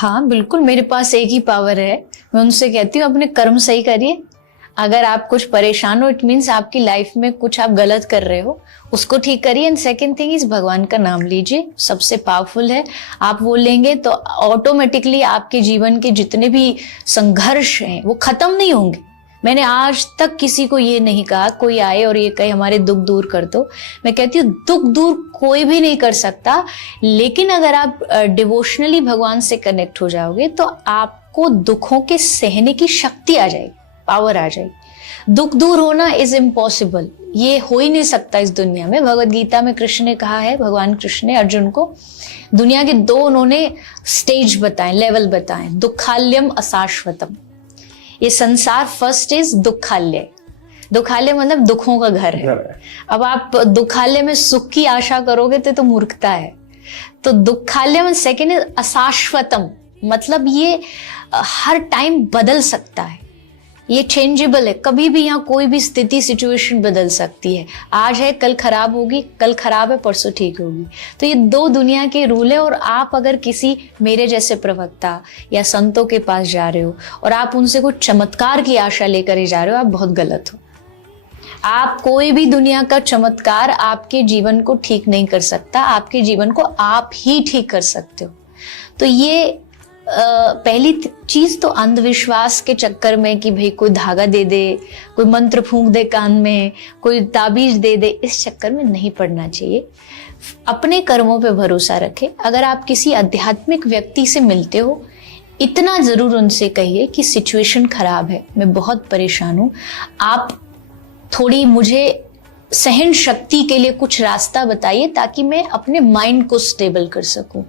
हाँ बिल्कुल, मेरे पास एक ही पावर है। मैं उनसे कहती हूँ अपने कर्म सही करिए। अगर आप कुछ परेशान हो, इट मीन्स आपकी लाइफ में कुछ आप गलत कर रहे हो, उसको ठीक करिए। एंड सेकेंड थिंग इज भगवान का नाम लीजिए, सबसे पावरफुल है। आप वो लेंगे तो ऑटोमेटिकली आपके जीवन के जितने भी संघर्ष हैं वो खत्म नहीं होंगे। मैंने आज तक किसी को ये नहीं कहा, कोई आए और ये कहे हमारे दुख दूर कर दो। मैं कहती हूँ दुख दूर कोई भी नहीं कर सकता, लेकिन अगर आप डिवोशनली भगवान से कनेक्ट हो जाओगे तो आपको दुखों के सहने की शक्ति आ जाएगी, पावर आ जाएगी। दुख दूर होना इज इम्पॉसिबल, ये हो ही नहीं सकता इस दुनिया में। भगवत गीता में कृष्ण ने कहा है, भगवान कृष्ण ने अर्जुन को दुनिया के दो उन्होंने स्टेज बताए, लेवल बताए, दुखाल्यम अशाश्वतम। ये संसार फर्स्ट इज दुखालय। दुखालय मतलब दुखों का घर है। अब आप दुखालय में सुख की आशा करोगे तो मूर्खता है। तो दुखालय में सेकेंड इज अशाश्वतम, मतलब ये हर टाइम बदल सकता है, ये चेंजेबल है। कभी भी यहाँ कोई भी स्थिति सिचुएशन बदल सकती है। आज है कल खराब होगी, कल खराब है परसों ठीक होगी। तो ये दो दुनिया के रूल है। और आप अगर किसी मेरे जैसे प्रवक्ता या संतों के पास जा रहे हो और आप उनसे कुछ चमत्कार की आशा लेकर ही जा रहे हो, आप बहुत गलत हो। आप कोई भी दुनिया का चमत्कार आपके जीवन को ठीक नहीं कर सकता, आपके जीवन को आप ही ठीक कर सकते हो। तो ये पहली चीज तो अंधविश्वास के चक्कर में कि भाई कोई धागा दे दे, कोई मंत्र फूंक दे कान में, कोई ताबीज दे दे, इस चक्कर में नहीं पड़ना चाहिए। अपने कर्मों पे भरोसा रखें। अगर आप किसी आध्यात्मिक व्यक्ति से मिलते हो, इतना जरूर उनसे कहिए कि सिचुएशन खराब है, मैं बहुत परेशान हूं, आप थोड़ी मुझे सहन शक्ति के लिए कुछ रास्ता बताइए ताकि मैं अपने माइंड को स्टेबल कर सकूं।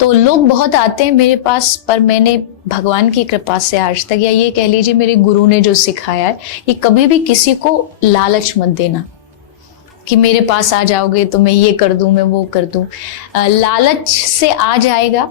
तो लोग बहुत आते हैं मेरे पास, पर मैंने भगवान की कृपा से आज तक, या ये कह लीजिए मेरे गुरु ने जो सिखाया है, कि कभी भी किसी को लालच मत देना कि मेरे पास आ जाओगे तो मैं ये कर दूं, मैं वो कर दूं। लालच से आ जाएगा,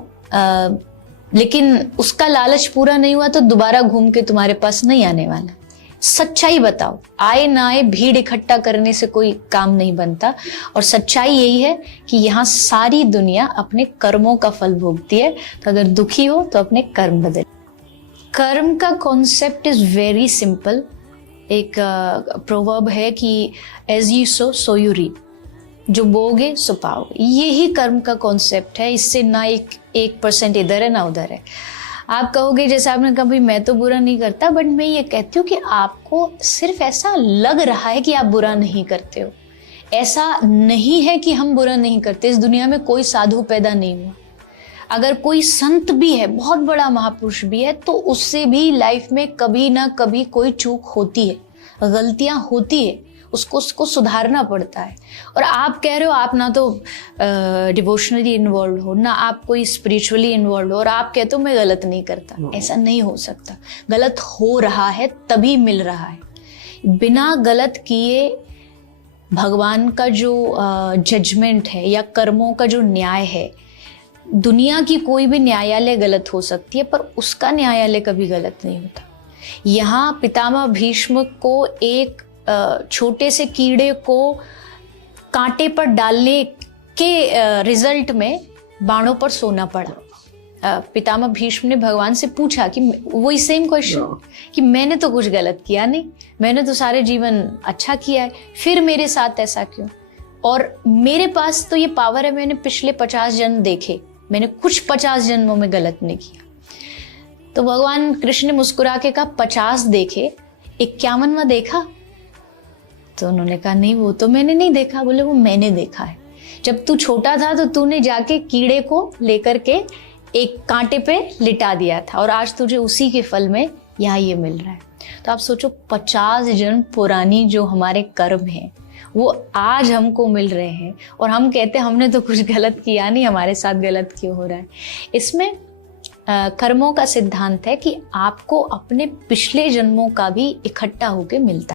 लेकिन उसका लालच पूरा नहीं हुआ तो दोबारा घूम के तुम्हारे पास नहीं आने वाला। सच्चाई बताओ, आए ना आए भीड़ इकट्ठा करने से कोई काम नहीं बनता। और सच्चाई यही है कि यहाँ सारी दुनिया अपने कर्मों का फल भोगती है। तो अगर दुखी हो तो अपने कर्म बदल। कर्म का कॉन्सेप्ट इज वेरी सिंपल। एक प्रोवर्ब है कि as you sow so you reap, जो बोगे सो पाओगे। यही कर्म का कॉन्सेप्ट है। इससे ना 1% इधर है ना उधर है। आप कहोगे जैसे आपने कहा भाई मैं तो बुरा नहीं करता, बट मैं ये कहती हूँ कि आपको सिर्फ ऐसा लग रहा है कि आप बुरा नहीं करते हो। ऐसा नहीं है कि हम बुरा नहीं करते। इस दुनिया में कोई साधु पैदा नहीं हुआ। अगर कोई संत भी है, बहुत बड़ा महापुरुष भी है, तो उससे भी लाइफ में कभी ना कभी कोई चूक होती है, गलतियां होती है, उसको सुधारना पड़ता है। और आप कह रहे हो आप ना तो डिवोशनली इन्वॉल्व हो, ना आप कोई स्पिरिचुअली इन्वॉल्व हो, और आप कहते हो मैं गलत नहीं करता। ऐसा नहीं हो सकता। गलत हो रहा है तभी मिल रहा है। बिना गलत किए भगवान का जो जजमेंट है या कर्मों का जो न्याय है, दुनिया की कोई भी न्यायालय गलत हो सकती है पर उसका न्यायालय कभी गलत नहीं होता। यहाँ पितामह भीष्म को एक छोटे से कीड़े को कांटे पर डालने के रिजल्ट में बाणों पर सोना पड़ा। पितामह भीष्म ने भगवान से पूछा कि वही सेम क्वेश्चन कि मैंने तो कुछ गलत किया नहीं, मैंने तो सारे जीवन अच्छा किया है, फिर मेरे साथ ऐसा क्यों? और मेरे पास तो ये पावर है, मैंने पिछले 50 जन्म देखे, मैंने कुछ 50 जन्मों में गलत नहीं किया। तो भगवान कृष्ण ने मुस्कुरा के कहा 50 देखे, 51वां देखा? तो उन्होंने कहा नहीं वो तो मैंने नहीं देखा। बोले वो मैंने देखा है। जब तू छोटा था तो तूने जाके कीड़े को लेकर के एक कांटे पे लिटा दिया था, और आज तुझे उसी के फल में यहाँ ये मिल रहा है। तो आप सोचो 50 जन्म पुरानी जो हमारे कर्म हैं वो आज हमको मिल रहे हैं, और हम कहते हैं हमने तो कुछ गलत किया नहीं, हमारे साथ गलत क्यों हो रहा है। इसमें कर्मों का सिद्धांत है कि आपको अपने पिछले जन्मों का भी इकट्ठा होके मिलता है।